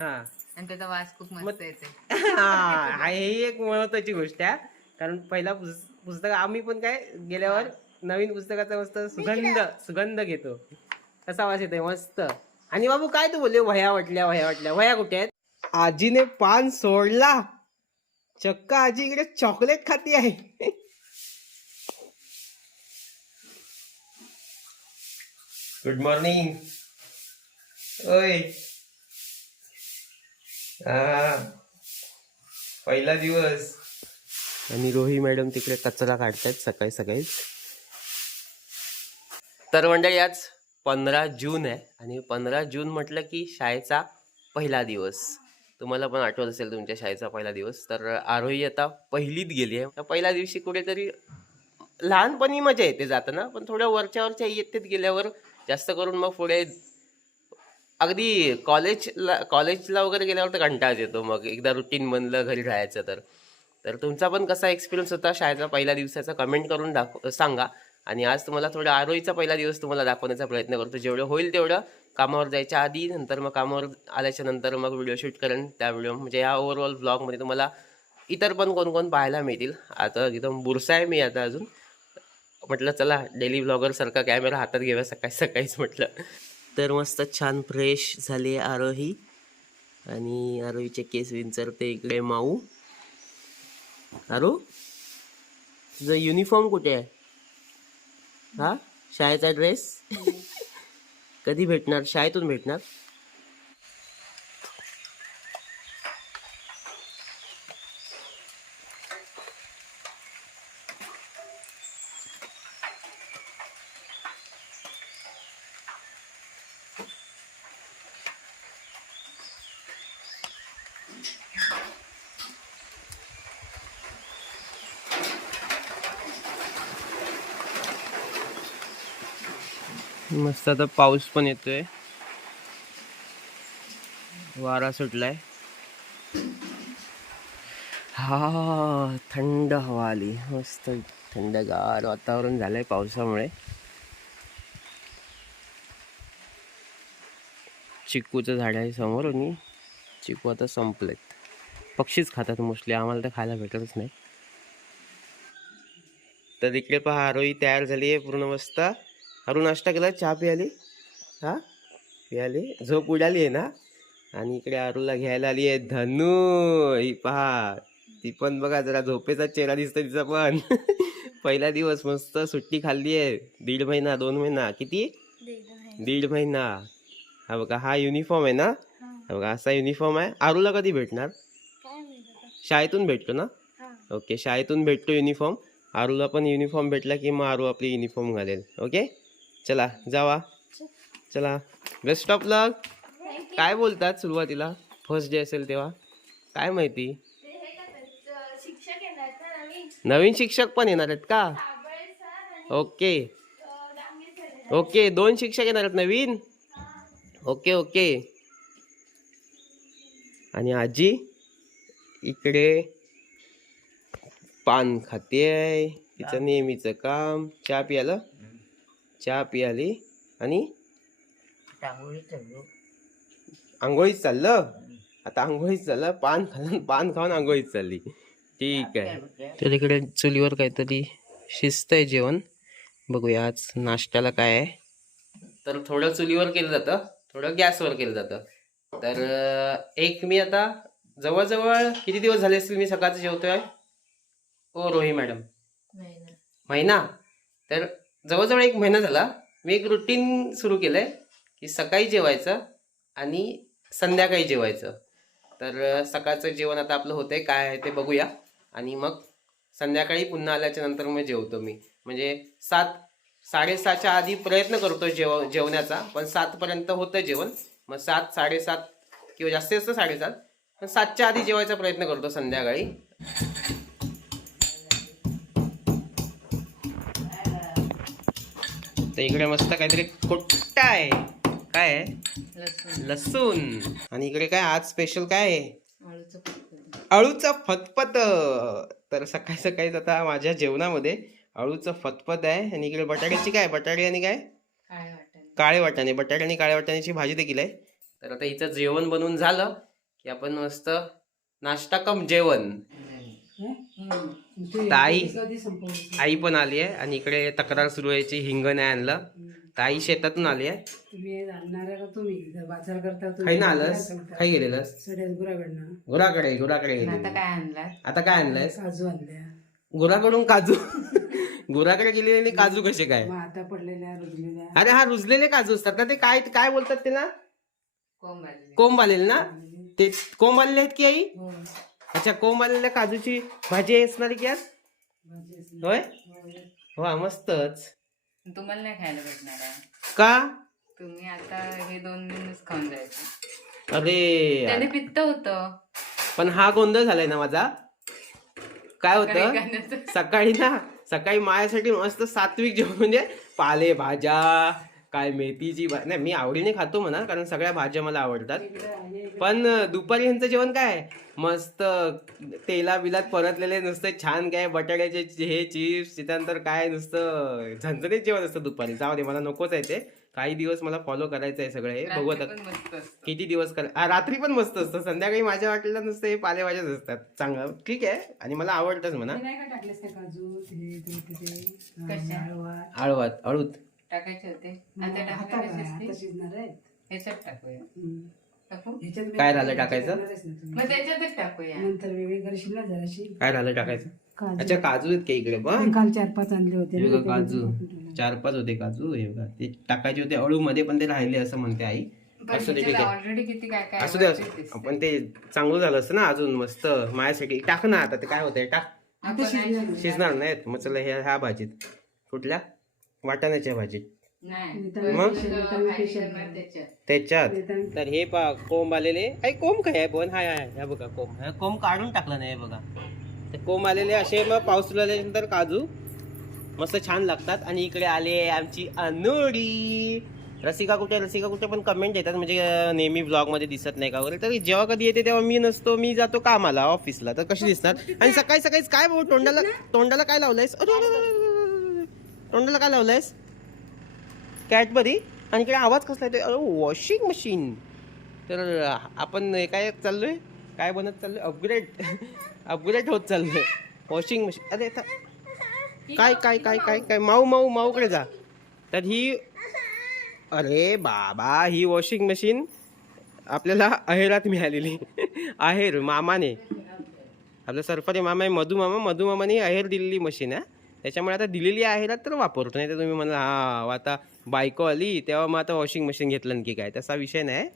हा. आणि त्याचा वास खूप मस्त येते हा ही एक महत्वाची गोष्ट आहे. कारण पहिला पुस- पुस्तक आम्ही पण काय गेल्यावर नवीन पुस्तकाचा मस्त सुगंध सुगंध घेतो. कसा वास येतोय मस्त. आणि बाबू काय तू बोलले? वह्या वाटल्या वह्या वाटल्या. वह्या कुठे आहेत? आजीने पान सोडला. चक्क आजी इकडे चॉकलेट खाती आहे. गुड मॉर्निंग ओय. पहिला दिवस. आणि रोही मॅडम तिकडे कचरा काढतायत सकाळी सकाळीच तर मंडळी आज पंधरा जून आहे आणि पंधरा जून म्हटलं की शाळेचा पहिला दिवस. तुम्हाला पण आठवत असेल तुमच्या शाळेचा पहिला दिवस. तर आरोही आता पहिलीत गेली आहे. पहिल्या दिवशी कुठेतरी लहानपणी मजा येते जाताना पण थोड्या वरच्या वरच्या इयत्तेत गेल्यावर जास्त करून मग पुढे अगदी कॉलेजला कॉलेजला वगैरे गेल्यावर तर कंटाळाच येतो. मग एकदा रुटीन बनलं घरी राहायचं तर. तर तुमचा पण कसा एक्सपिरियन्स होता? शाळेचा पहिल्या दिवसाचा कमेंट करून दाखव सांगा. आणि आज तुम्हाला थोडा आरोहीचा पहिला दिवस तुम्हाला दाखवण्याचा प्रयत्न करतो. जेवढं होईल तेवढं कामावर जायच्या आधी नंतर मग कामावर आल्याच्यानंतर मग व्हिडिओ शूट करेन. त्या व्हिडिओ म्हणजे या ओव्हरऑल ब्लॉगमध्ये तुम्हाला इतर पण कोण कोण पाहायला मिळतील. आता एकदम बुरसा आहे मी आता अजून. म्हटलं चला डेली ब्लॉगरसारखा कॅमेरा हातात घेऊया सकाळी सकाळीच. म्हटलं. तर मस्त छान फ्रेश झाली आरोही. आणि आरोहीचे केस विंचरते इकडे माऊ. आरो तुझं युनिफॉर्म कुठे आहे? हा? शाळेचा ड्रेस कधी भेटणार? शाळेतून भेटणार? मस्त आता पाऊस पण येतोय. वारा सुटलाय. हा थंड हवा आली. मस्त थंडगार वातावरण झालंय पावसामुळे. चिकूचं झाड आहे समोर आणि चिकू आता संपलेत. पक्षीच खातात मोस्टली आम्हाला तर खायला भेटतच नाही. तर इकडे पहा आरोही तयार झाली आहे पूर्ण मस्त. हरू नाश्ता केला चहा पियाली हा? पियाली झोप उडाली आहे ना? आणि इकडे अरुला घ्यायला आली आहे धनू. ही पहा ती पण बघा जरा झोपेचा चेहरा दिसतो तिचा पण. पहिला दिवस मस्त सुट्टी खाल्ली आहे. दीड महिना दोन महिना. किती? दीड महिना. हा बघा हा युनिफॉर्म आहे ना? हा बघा असा युनिफॉर्म आहे. आरूला कधी भेटणार? शाळेतून भेटतो ना? ओके शाळेतून भेटतो युनिफॉर्म आरूला पण युनिफॉर्म भेटला की मग आरू आपली युनिफॉर्म घालेल. ओके? चला जावा. चला. बेस्ट ऑफ लक काय बोलतात सुरुवातीला? फर्स्ट डे असेल तेव्हा. काय माहिती? शिक्षक येणार ना नवीन नवीन शिक्षक पण येणार आहेत का? ओके. ओके दोन शिक्षक येणार आहेत नवीन? ओके ओके आणि आजी? इकडे. पान खाते आहे तिचं नेहमीचं काम. चहा पियाला चहा पियाली आणि आंघोळीत चाललं. आता आंघोळीत चाललं. पान खाल्लं पान खाऊन आंघोळीत चालली. ठीक आहे. तर इकडे चुलीवर काहीतरी शिस्त आहे जेवण. बघूया आज नाश्त्याला काय आहे. तर थोडं चुलीवर केलं जातं. थोडं गॅसवर केलं जातं. तर एक मी आता जवळजवळ किती दिवस झाले असतील मी सकाळचं जेवतोय? ओ रोही मॅडम. महिना? तर जवळजवळ एक महिना झाला मी एक रुटीन सुरू केलं आहे की सकाळी जेवायचं आणि संध्याकाळी जेवायचं. तर सकाळचं जेवण आता आपलं होतंय काय आहे ते बघूया. आणि मग संध्याकाळी पुन्हा आल्याच्यानंतर मग जेवतो मी. म्हणजे सात साडेसहाच्या आधी प्रयत्न करतो जेव जेवण्याचा पण सातपर्यंत होतं जेवण. मग सात साडेसात किंवा जास्तीत जास्त साडेसात पण सातच्या आधी जेवायचा प्रयत्न करतो संध्याकाळी. तर इकडे मस्त काहीतरी कोट्टा आहे. काय आहे? लसूण. आणि इकडे काय आज स्पेशल काय आहे? अळूचं फतफत तर सकाळी सकाळीच आता माझ्या जेवणामध्ये अळूचं फतफत आहे. आणि इकडे बटाट्याची काय? बटाटे आणि काय? काळे वाटाणे. काळे वाटाणे. बटाटे आणि काळ्या वाटाण्याची भाजी देखील आहे. तर आता हिचं जेवण बनवून झालं की आपण मस्त नाश्ता कम जेवण. ताई आई पण आली आहे आणि इकडे तक्रार सुरू व्हायची हिंग नाही आणलं. ताई शेतातून आली आहे तुम्ही आणणार का तुम्ही? जर बाजार करता खाई ना आलंस? गेलेलंस? सड्यात गुराकडनं. गुराकडे गुराकडे आता गेलेली काय आणला आता काय आणलंयस? काजू आणल्या. गुराकडून काजू? गुराकडे गेलेले काजू कसे काय? आता पडलेल्या अरे हा रुजलेले काजू असतात ना ते काय काय बोलतात त्याला? कोंब आलेले. कोंब आलेले ना? ते कोंब आलेले आहेत की आई? हो, अच्छा कोंब आलेल्या काजूची भाजी असणार की आज. होय? हो. वा मस्तच. तुम्हाला नाही खायला भेटणार आहे. का? तुम्ही आता हे दोन दिवस खाऊन जायचं. अरे त्याने पित्त होतं. पण हा गोंधळ झालाय ना माझा? काय होतं? खाण्याचं. सकाळी ना सकाळी माझ्यासाठी मस्त सात्विक जेवण म्हणजे पाले भाज्या काय मेथीची भा नाही मी आवडीने खातो म्हणा कारण सगळ्या भाज्या मला आवडतात. पण दुपारी ह्यांचं जेवण काय मस्त तेला बिलात परतलेले नुसतं छान काय बटाट्याचे हे चिप्स त्याच्यानंतर काय नुसतं झणझणीत जेवण असतं दुपारी. जाऊ दे मला नकोच आहे ते. काही दिवस मला फॉलो करायचं आहे सगळं हे बघू आता. रात्री पण मस्त असतं. किती दिवस कर रात्री पण मस्त असतं. संध्याकाळी माझ्या वाटेला नुसतं हे पालेभाज्याच असतात. चांगलं. ठीक आहे. आणि मला आवडतंच म्हणा. ते ते ते आता शिजणार आहे ह्याच्यात टाकूया. टाकू? काय झालं टाकायचं? मग त्याच्यातच टाकूया. नंतर वेगळी करशील ना जराशी. काय झालं टाकायचं? काजू. अच्छा काजू आहेत का इकडे? पण काल चार पाच आणले होते हे बघा काजू. चार पाच होते काजू हे बघा. ते टाकायचे होते अळू मध्ये पण ते राहिले असं म्हणते आई. असू दे ठीक आहे. ऑलरेडी किती काय काय असू दे असू. पण ते चांगलं झालं असतं ना अजून मस्त. माझ्यासाठी. टाक ना आता ते काय होतंय? टाक. नाही शिजणार नाहीत. मग चला ह्या ह्या भाजीत. कुठल्या? वाटाण्याच्या भाजीत. नाही. मग? त्याच्यात. तर हे पा कोंब आलेले. आई कोंब काय आहे पण हाय हाय ह्या. बघा कोंब. हा कोंब काढून टाकला नाही हे बघा. ते कोंब आलेले असे मग पाऊस आल्यानंतर काजू. मस्त छान लागतात. आणि इकडे आले आमची अनुडी. रसिका कुठे रसिका कुठे पण कमेंट येतात म्हणजे अं, नेहमी ब्लॉगमध्ये दिसत नाही का वगैरे. तर जेव्हा कधी येते तेव्हा मी नसतो. मी जातो कामाला ऑफिसला तर कशी दिसतात? आणि सकाळी सकाळीच काय भाऊ तोंडाला तोंडाला काय लावलंयस? अरे, अरे, अरे, अरे, अरे, अरे. तोंडाला काय लावलंयस? कॅटबरी आणि इकडे आवाज कसला येतोय? अरे वॉशिंग मशीन तर आपण हे काय चाललोय? काय बनत चाललोय? अपग्रेड अपग्रेड होत चाललोय. वॉशिंग मशीन अरे काय काय काय काय काय? माऊ माऊ माऊकडे जा. तर ही अरे बाबा ही वॉशिंग मशीन आपल्याला अहेरात मिळालेली. आहेर मामाने. आपला सरफारी मामा आहे मधुमामा. मधुमामाने अहेर दिलेली मशीन आहे त्याच्यामुळे आता दिलेली आहेरात तर वापरतो. नाही तर तुम्ही म्हणा हा आता बायको आली तेव्हा मग आता वॉशिंग मशीन घेतलं की काय? तसा विषय नाही.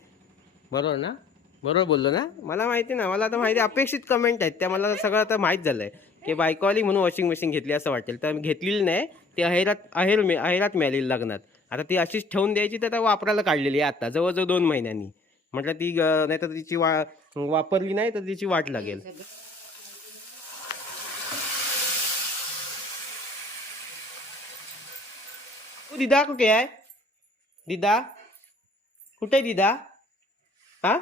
बरोबर ना? बरोबर बोललो ना? मला माहिती ना मला आता माहिती अपेक्षित कमेंट आहेत. त्या मला सगळं आता माहीत झालं आहे की बायको आली म्हणून वॉशिंग मशीन घेतली असं वाटेल. तर घेतलेली नाही. ती अहेरात अहेर मिळ अहेरात मिळालेली लग्नात. आता ती अशीच ठेवून द्यायची तर आता वापरायला काढलेली आहे आता जवळजवळ दोन महिन्यांनी. म्हटलं ती नाही तर तिची वा वापरली नाही तर तिची वाट लागेल. दिदा कुठे आहे? दिदा? कुठे आहे दिदा? हा?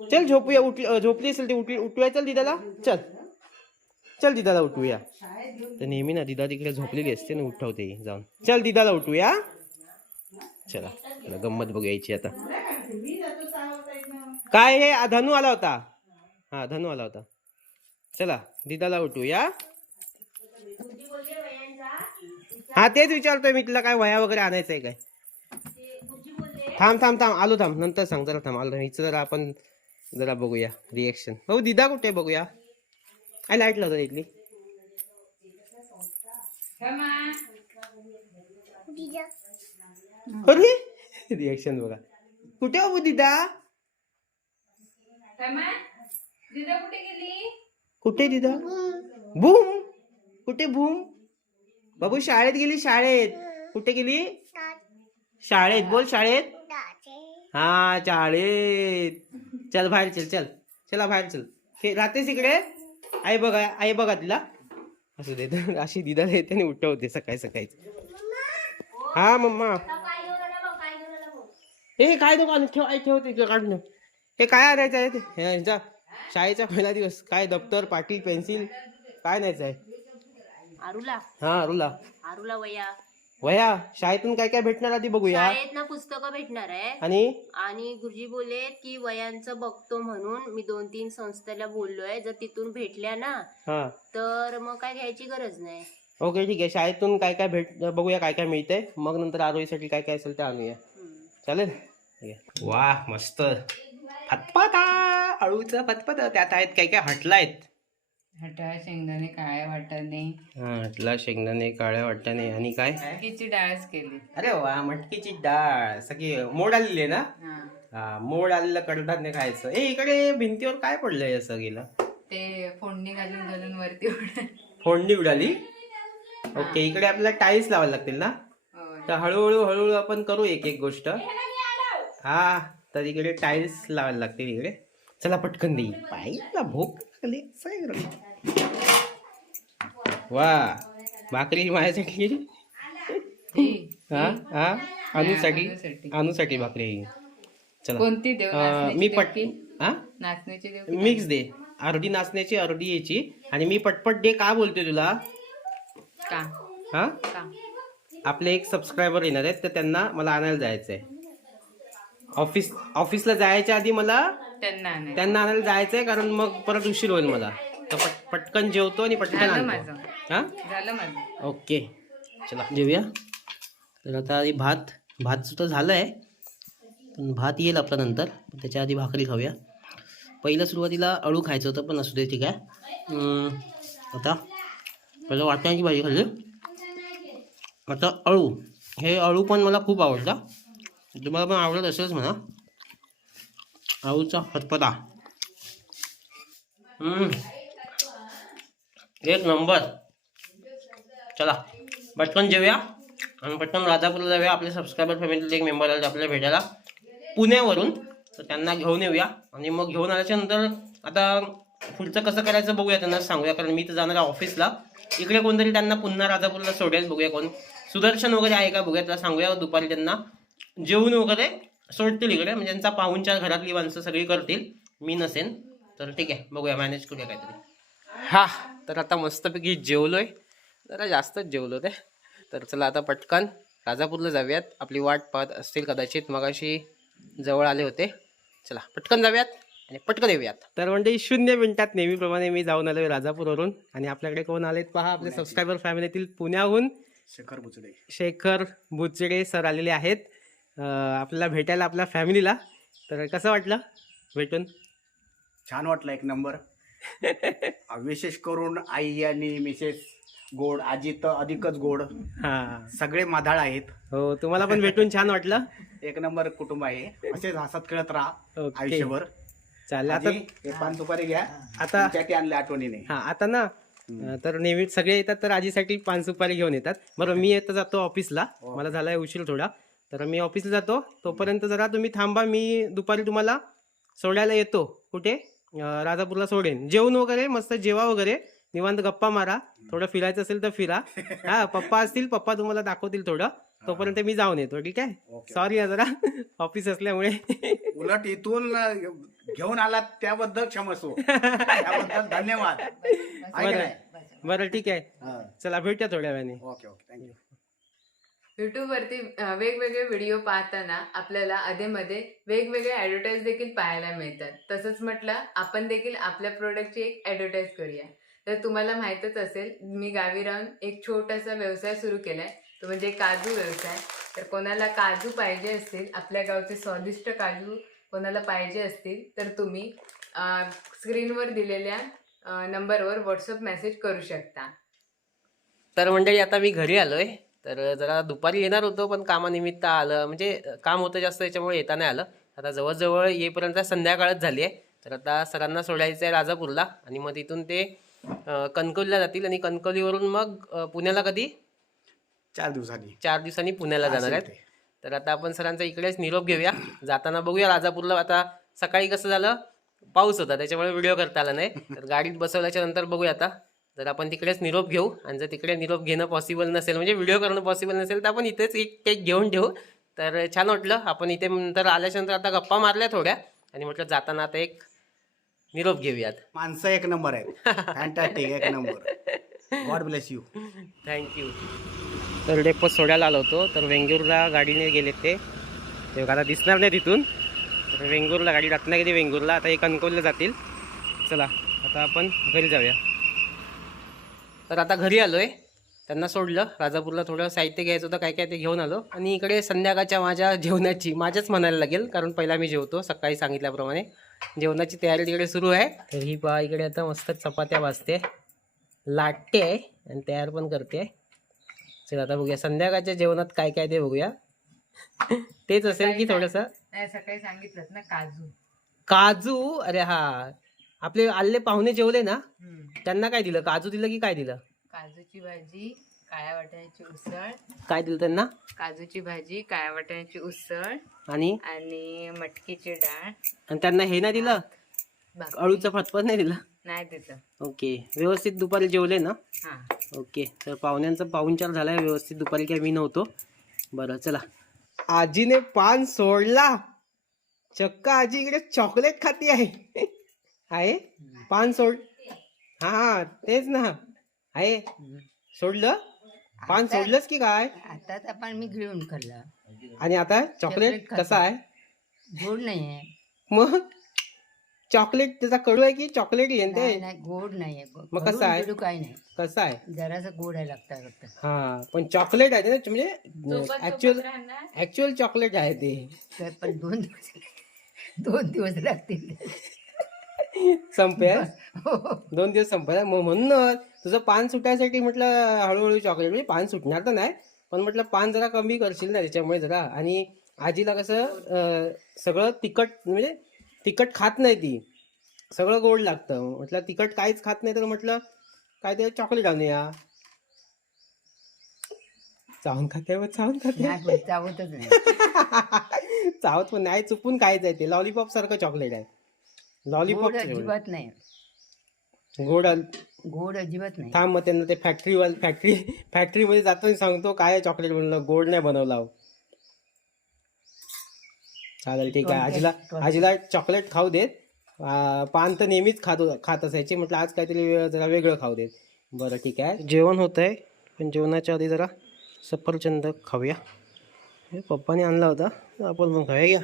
चल झोपूया उठ झोपली असेल ती उठली उठूया चल दिदाला. चल. चल दिदाला उठूया. तर नेहमी ना दिदा तिकडे झोपलेली असते ना उठवते जाऊन. चल दिदाला उठूया. चला चला, गंमत बघायची आता. काय हे? धनू आला होता. हा धनू आला होता. चला दिदाला उठूया. हा तेच विचारतोय मी तुला काय वह्या वगैरे आणायचं आहे काय? थांब थांब थांब आलो थांब नंतर सांग जरा थांब आलो हिचं जरा आपण जरा बघूया रिएक्शन हो दिदा कुठे बघूया? काय लाइट लावतो इथली अरे रिएक्शन बघा. कुठे हो दिदा? कुठे दिदा? भूम कुठे भूम बाबू शाळेत गेली शाळेत. कुठे गेली? शाळेत. बोल शाळेत. हा शाळेत. चल बाहेर चल चल. चला बाहेर चल. हे राहतेस इकडे? आई बघा आई बघा तिला. असू दे अशी दिदाला येते आणि उठवते सकाळी सकाळी हा मम्मा. हे काय दुकान? ठेव आई ठेवते काढून हे काय आणायचं आहे ते? ह्यांचा शाळेचा पहिला दिवस. काय दप्तर पाटी पेन्सिल? काय न्यायचं आहे? आरूला. हा रुला आरूला वया. वया शाळेतून काय काय भेटणार आधी बघूया? शाळेत ना पुस्तकं भेटणार आहे. आणि? आणि गुरुजी बोलले की वयांचं बघतो म्हणून मी दोन तीन संस्थेला बोललोय. जर तिथून भेटल्या ना हा. तर मग काय घ्यायची गरज नाही. ओके ठीक आहे. शाळेतून काय काय भेट बघूया काय काय मिळतंय मग नंतर आरोग्यासाठी काय काय असेल ते आणूया. हम्म. चालेल? वा मस्त. फतफता! अळूचं फतफत. त्यात आहेत काय काय? हटला आहेत हटा शेंगदाणे काळ्या वाटाणे. हा हटला शेंगदाणे काळ्या वाटण्याने आणि काय? मटकीची डाळच केली. अरे वा मटकीची डाळ. सगळी मोड आलेली आहे ना? हा. हा मोड आलेलं कडधान्य खायचं. ए इकडे भिंतीवर काय पडलंय असं गेलं ते फोडणी घालून घालून वरती उडत फोडणी उडाली? ओके इकडे आपल्याला टाईल्स लावायला लागतील ना. तर हळूहळू हळूहळू आपण करू एक एक गोष्ट. हा तर इकडे टाईल्स लावायला लागतील इकडे. चला पटकन देई पाहिला भूक लागली. वा भाकरी माझ्यासाठी? हा हा? अनुसाठी? अनुसाठी. भाकरी. चला. कोणती मी देव पट की? हा नाचण्याची मिक्स दे. अर्धी नाचण्याची अर्धी याची आणि मी पटपट दे का बोलतोय तुला? का? हा? आपले एक सबस्क्रायबर येणार आहेत तर त्यांना मला आणायला जायचं आहे ऑफिस ऑफिसला जायच्या आधी मला त्यांना आणायला जायचं आहे कारण मग परत उशीर होईल मला. पट पटकन जेवतो आणि पटकन आणतो. हा? झालं माझं. ओके. चला जेवूया. तर आता आधी भात भात सुद्धा झालं आहे पण भात येईल आपला नंतर. त्याच्या आधी भाकरी खाऊया. पहिलं सुरुवातीला अळू खायचं होतं पण असू दे ठीक आहे. आता पहिलं वाटण्याची भाजी खाल्ली. आता अळू. हे अळू पण मला खूप आवडतं. तुम्हाला पण आवडत असेलच म्हणा. अळूचा हम्म. एक नंबर. चला पटकन जेऊया. आणि पटकन राजापूरला जाऊया. आपले सबस्क्रायबर फॅमिलीतले एक मेंबर आले आपल्या भेटायला. पुण्यावरून. तर त्यांना घेऊन येऊया. आणि मग घेऊन आल्याच्यानंतर आता पुढचं कसं करायचं बघूया. त्यांना सांगूया. कारण मी तर जाणार आहे ऑफिसला इकडे कोणतरी त्यांना पुन्हा राजापूरला सोडेल बघूया कोण. सुदर्शन वगैरे आहे का बघूया. त्याला सांगूया दुपारी त्यांना. जेवून वगैरे सोडतील इकडे. म्हणजे त्यांचा पाहुणच्या घरातली माणसं सगळी करतील. मी नसेन. तर ठीक आहे. बघूया. मॅनेज करूया काहीतरी. हा. तर आता मस्तपैकी जेवलोय. जरा जास्तच जेवलो ते तर चला आता पटकन राजापूरला जाऊयात. आपली वाट पाहत असतील कदाचित मगाशी जवळ आले होते. चला पटकन जाऊयात आणि पटकन येऊयात. तर म्हणजे शून्य मिनिटात नेहमीप्रमाणे मी जाऊन आलोय राजापूरवरून. आणि आपल्याकडे कोण आलेत पहा? आपले सबस्क्रायबर फॅमिलीतील पुण्याहून शेखर बुचडे. शेखर बुचडे सर आलेले आहेत. आपल्याला भेटायला आपल्या फॅमिलीला तर कसं वाटलं? भेटून. छान वाटलं एक नंबर विशेष करून आई आणि मिसेस गोड आजी तर अधिकच गोड. हां. सगळे माधाळ आहेत. हो तुम्हाला पण भेटून छान वाटलं. एक नंबर कुटुंब आहे. असेच हसत खेळत राहा ओके. आयुष्यभर. चालेल आता आजी, हे पान दुपारी घ्या. आता तुमच्यासाठी आणले आठवणीने. हा आता ना अं, तर नेहमी सगळे येतात तर आजीसाठी पान सुपारी घेऊन येतात. बरं मी येतं जातो ऑफिसला. मला झालाय उशीर थोडा. तर मी ऑफिसला जातो. तोपर्यंत जरा तुम्ही थांबा मी दुपारी तुम्हाला सोडायला येतो. कुठे? राजापूरला सोडेन. जेवण वगैरे मस्त जेवा वगैरे निवांत गप्पा मारा. थोडं फिरायचं असेल तर फिरा. हा पप्पा असतील पप्पा तुम्हाला दाखवतील थोडं. तोपर्यंत मी जाऊन येतो ठीक आहे. सॉरी जरा ऑफिस असल्यामुळे. उलट इथून घेऊन आलात त्याबद्दल क्षमस्व त्याबद्दल धन्यवाद. नाही? बरं ठीक आहे. हा. चला भेटूया थोड्या वेळाने. Okay okay. थँक्यू युट्यूबवरती वेगवेगळे व्हिडिओ पाहताना आपल्याला अधेमध्ये वेगवेगळे ॲडव्हर्टाईज देखील पाहायला मिळतात. तसंच म्हटलं आपण देखील आपल्या प्रोडक्टची एक ॲडव्हर्टाईज करूया. तर तुम्हाला माहीतच असेल मी गावी राहून एक छोटासा व्यवसाय सुरू केला आहे तो म्हणजे काजू व्यवसाय. तर कोणाला काजू पाहिजे असतील आपल्या गावचे स्वादिष्ट काजू कोणाला पाहिजे असतील तर तुम्ही स्क्रीनवर दिलेल्या नंबरवर व्हॉट्सअप मेसेज करू शकता. तर मंडळी आता मी घरी आलो आहे तर जरा दुपारी येणार होतो पण कामानिमित्त आलं. म्हणजे काम होतं जास्त त्याच्यामुळे येता नाही आलं. आता जवळजवळ येईपर्यंत संध्याकाळच झाली आहे. तर आता सरांना सोडायचं आहे राजापूरला. आणि मग तिथून ते कणकवलीला जातील. आणि कणकवलीवरून मग पुण्याला कधी? चार दिवसांनी. चार दिवसांनी पुण्याला जाणार आहेत. तर आता आपण सरांचा इकडेच निरोप घेऊया. जाताना बघूया राजापूरला. आता सकाळी कसं झालं? पाऊस होता. त्याच्यामुळे व्हिडिओ करता आला नाही. तर गाडीत बसवल्याच्या नंतर बघूया आता. तर आपण तिकडेच निरोप घेऊ. आणि जर तिकडे निरोप घेणं पॉसिबल नसेल म्हणजे व्हिडिओ करणं पॉसिबल नसेल तर आपण इथेच एक टेक घेऊन ठेवू. तर छान वाटलं. आपण इथे नंतर आल्याच्यानंतर आता गप्पा मारल्या थोड्या. आणि म्हटलं जाताना आता एक निरोप घेऊयात. माणसं एक नंबर आहेत. फॅन्टॅस्टिक एक number. God bless you thank you तर डेपो सोडायला आलो होतो. तर वेंगुर्ला गाडीने गेले ते. आता दिसणार नाही तिथून. तर वेंगुर्ला गाडी रत्नागिरी वेंगुर्ला. आता हे कणकवलीला जातील. चला आता आपण घरी जाऊया. तर आता घरी आलो आहे त्यांना सोडलं. राजापूरला थोडं साहित्य घ्यायचं होतं काय काय ते घेऊन आलो. आणि इकडे संध्याकाळच्या माझ्या जेवणाची माझ्याच म्हणायला लागेल कारण पहिला मी जेवतो सकाळी सांगितल्याप्रमाणे. जेवणाची तयारी तिकडे सुरू आहे. तर ही पहा इकडे आता मस्त चपात्या भाजते. लाटते आहे आणि तयार पण करते. चल आता बघूया. संध्याकाळच्या जेवणात काय काय ते बघूया. तेच असेल की थोडंसं. सकाळी सांगितलं ना काजू. काजू? अरे हा. आपले आल्ले पाहुणे जेवले ना. त्यांना काय दिलं? काजू दिलं की काय दिलं? काजूची भाजी काळ्या वाटाण्याची उसळ. काय दिलं त्यांना? काजूची भाजी काळ्या वाटाण्याची उसळ. आणि? आणि मटकीची डाळ. आणि त्यांना हे नाही दिलं? भाकरी. अळूचं फतफत नाही दिलं? नाही देत ओके. व्यवस्थित दुपारी जेवले ना? हा. ओके. तर पाहुण्यांचा पाहुणचार झालाय व्यवस्थित दुपारी काय मी नव्हतो. बरं चला. आजीने पान सोडला. चक्क आजी इकडे चॉकलेट खाती आहे. आहे? पान सोड. हा हा तेच ना. आहे. सोडलं? पान सोडलंच की काय? आता आपण मी घेऊन खाल्लं. आणि आता चॉकलेट. कसं आहे? गोड नाही आहे मग? चॉकलेट त्याचा कडू आहे की चॉकलेट येते नाही नाही गोड नाही आहे मग कसं आहे? काही नाही. कसं आहे? जरासं गोड आहे लागतं फक्त. हा पण चॉकलेट आहे ना म्हणजे ऍक्च्युअल ऍक्च्युअल चॉकलेट आहे ते. तर पण दोन दिवस दोन दिवस लागतील. संपेल हो. दोन दिवस संपेल मग म्हणून तुझं पान सुटायसाठी म्हटलं हळूहळू चॉकलेट म्हणजे पान सुटणार तर नाही पण म्हटलं पान जरा कमी करशील ना त्याच्यामुळे जरा. आणि आजीला कसं सगळं तिखट म्हणजे तिखट खात नाही ती. सगळं गोड लागतं. म्हटलं तिखट काहीच खात नाही तर म्हटलं काय ते चॉकलेट आणून या चावून खाते व चावून खाते. चावतच नाही. चावत पण नाही चुकून काहीच आहे ते. लॉलीपॉप सारखं चॉकलेट आहे. लॉलीपॉप गोड अजिबात नाही. गोड गोड अजिबात नाही. थांब मग त्यांना ते फॅक्टरी वाल फॅक्टरी फॅक्टरीमध्ये जातो सांगतो काय चॉकलेट म्हणलं गोड नाही बनवला हो. चालेल ठीक आहे. आजीला आजीला चॉकलेट खाऊ देत. आ, पान तर नेहमीच खात खात असायचे. म्हटलं आज काहीतरी वे- जरा वेगळं खाऊ देत. बरं ठीक आहे. जेवण होत आहे पण जेवणाच्या आधी जरा सफरचंद खाऊया. हे पप्पाने आणला होता. आपण पण खाऊया. या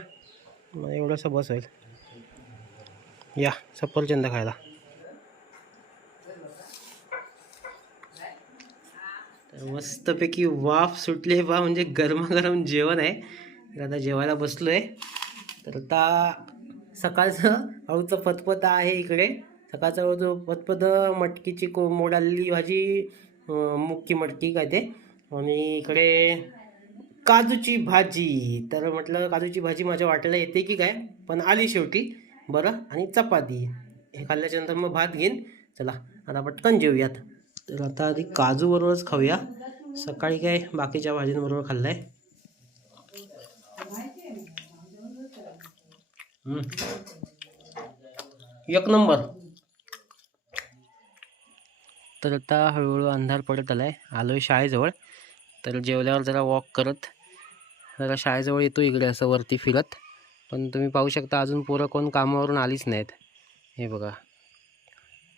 मग एवढंसं बस होईल. या सफरचंद खायला. मस्तपैकी वाफ सुटली. बा म्हणजे गरमागरम जेवण आहे. तर आता जेवायला बसलो आहे तर आता सकाळचं अळूचं फतफत आहे इकडे. सकाळचं अळूचं फतफत मटकीची को मोडालेली भाजी मुक्की मटकी काय ते. आणि इकडे काजूची भाजी. तर म्हटलं काजूची भाजी माझ्या वाट्याला येते की काय? पण आली शेवटी. बरं? आणि चपाती. हे खाल्ल्याच्यानंतर मग भात घेईन. चला आता पटकन जेवूयात. तर आता आधी काजूबरोबरच खाऊया. सकाळी काय बाकीच्या भाजींबरोबर खाल्लं आहे एक नंबर. तर आता हळूहळू अंधार पडत आलाय. आलोय शाळेजवळ. तर जेवल्यावर जरा वॉक करत जरा शाळेजवळ येतो इकडे असं वरती फिरत. पण तुम्ही पाहू शकता अजून पोरं कोण कामावरून आलीच नाहीत. हे बघा.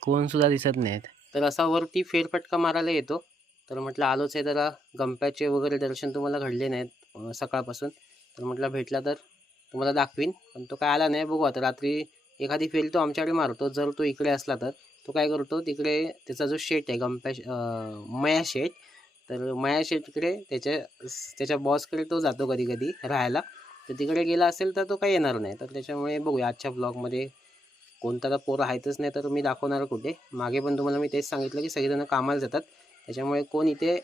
कोणसुद्धा दिसत नाहीत. तर असा वरती फेरफटका मारायला येतो. तर म्हटलं आलोच आहे जरा. गंप्याचे वगैरे दर्शन तुम्हाला घडले नाहीत सकाळपासून. तर म्हटलं भेटला तर तुम्हाला दाखवीन. पण तो काय आला नाही बघू आता. रात्री एखादी फेल तो आमच्याकडे मारतो. जर तो इकडे असला तर तो काय करतो तिकडे त्याचा जो शेट आहे गंप्या मया शेट. तर मया शेटकडे त्याच्या त्याच्या बॉसकडे तो जातो कधी कधी राहायला. तर तिकडे गेला असेल तर तो काही येणार नाही. तर त्याच्यामुळे बघूया आजच्या ब्लॉगमध्ये कोणता तर पोरं आहेतच नाही तर मी दाखवणार कुठे. मागे पण तुम्हाला मी तेच सांगितलं की सगळेजण कामाला जातात. त्याच्यामुळे कोण इथे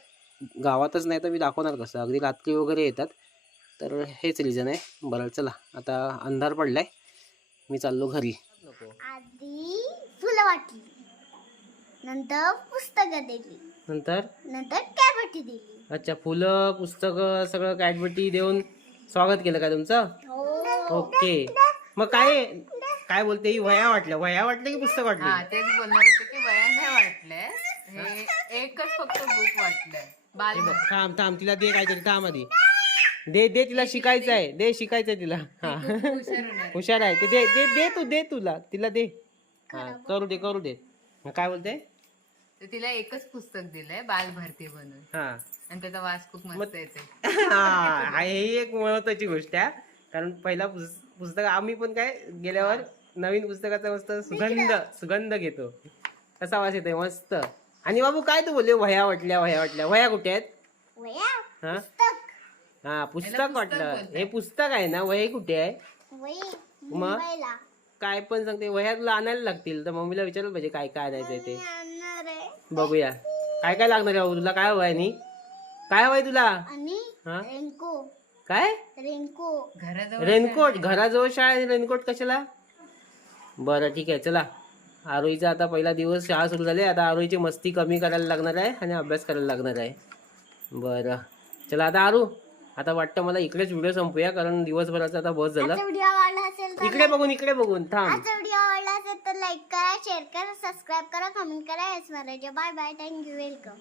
गावातच नाही तर मी दाखवणार कसं. अगदी रात्री वगैरे येतात. तर हेच रिझन आहे. बरं चला. आता अंधार पडलाय. मी चाललो घरी. आधी फुलं वाटली. नंतर पुस्तकं दिली. नंतर? नंतर कॅबटी दिली. अच्छा फुलं पुस्तकं सगळं कॅडबटी देऊन स्वागत केलं का तुमचं? हो. ओके. मग काय काय बोलते ही? वह्या वाटल्या. वह्या वाटल्या की पुस्तक हा वाटलं तेच बोलणार होते की वया नाही वाटलंय. हे एकच फक्त बुक वाटलंय. बाल थांब थांब. तिला दे काहीतरी थांब आधी. दे दे तिला शिकायचं आहे. दे शिकायचं आहे तिला. हा. हुशार आहे. ते दे दे दे तू दे तुला. तिला दे. हा करू दे करू दे. मग काय बोलते? तर तिला एकच पुस्तक दिलंय बाल भरती म्हणून. हा. आणि त्याचा वास खूप मस्त येते हा ही एक महत्वाची गोष्ट आहे. कारण पहिला पुस- पुस्तक आम्ही पण काय गेल्यावर नवीन पुस्तकाचा मस्त सुगंध सुगंध घेतो. कसा वास येतोय मस्त. आणि बाबू काय तू बोलले? वह्या वाटल्या वह्या वाटल्या. वह्या कुठे आहेत? वया हा? पुस्तक. हा पुस्तक पुस्तक वाटलं. बोलताय. हे पुस्तक आहे ना? वही कुठे आहे? वही मग? मुंबईला. काय पण सांगते. वह्या तुला आणायला लागतील. तर मम्मीला विचारलं पाहिजे काय काय आणायचंय ते. बघूया. काय काय लागणार आहे बाबू तुला? काय हवंय नी काय हवंय तुला? आणि हा? रेनको काय? रेनको घराजवळ रेनकोट. घराजवळ शाळा आहे रेनकोट कशाला? बरं ठीक आहे. चला. आरोहीचा आता पहिला दिवस शाळा सुरू झाली. आता आरोहीची मस्ती कमी करायला लागणार आहे आणि अभ्यास करायला लागणार आहे. बरं. चला आता आरू आता वाटतं मला इकडेच व्हिडिओ संपूया कारण दिवसभराचा आता बस झालं. आजचा व्हिडिओ आवडला असेल तर इकडे बघून इकडे बघून थांब. आजचा व्हिडिओ आवडला असेल तर लाईक करा शेअर करा सबस्क्राईब करा कमेंट करा. हेच Marathi bye bye thank you welcome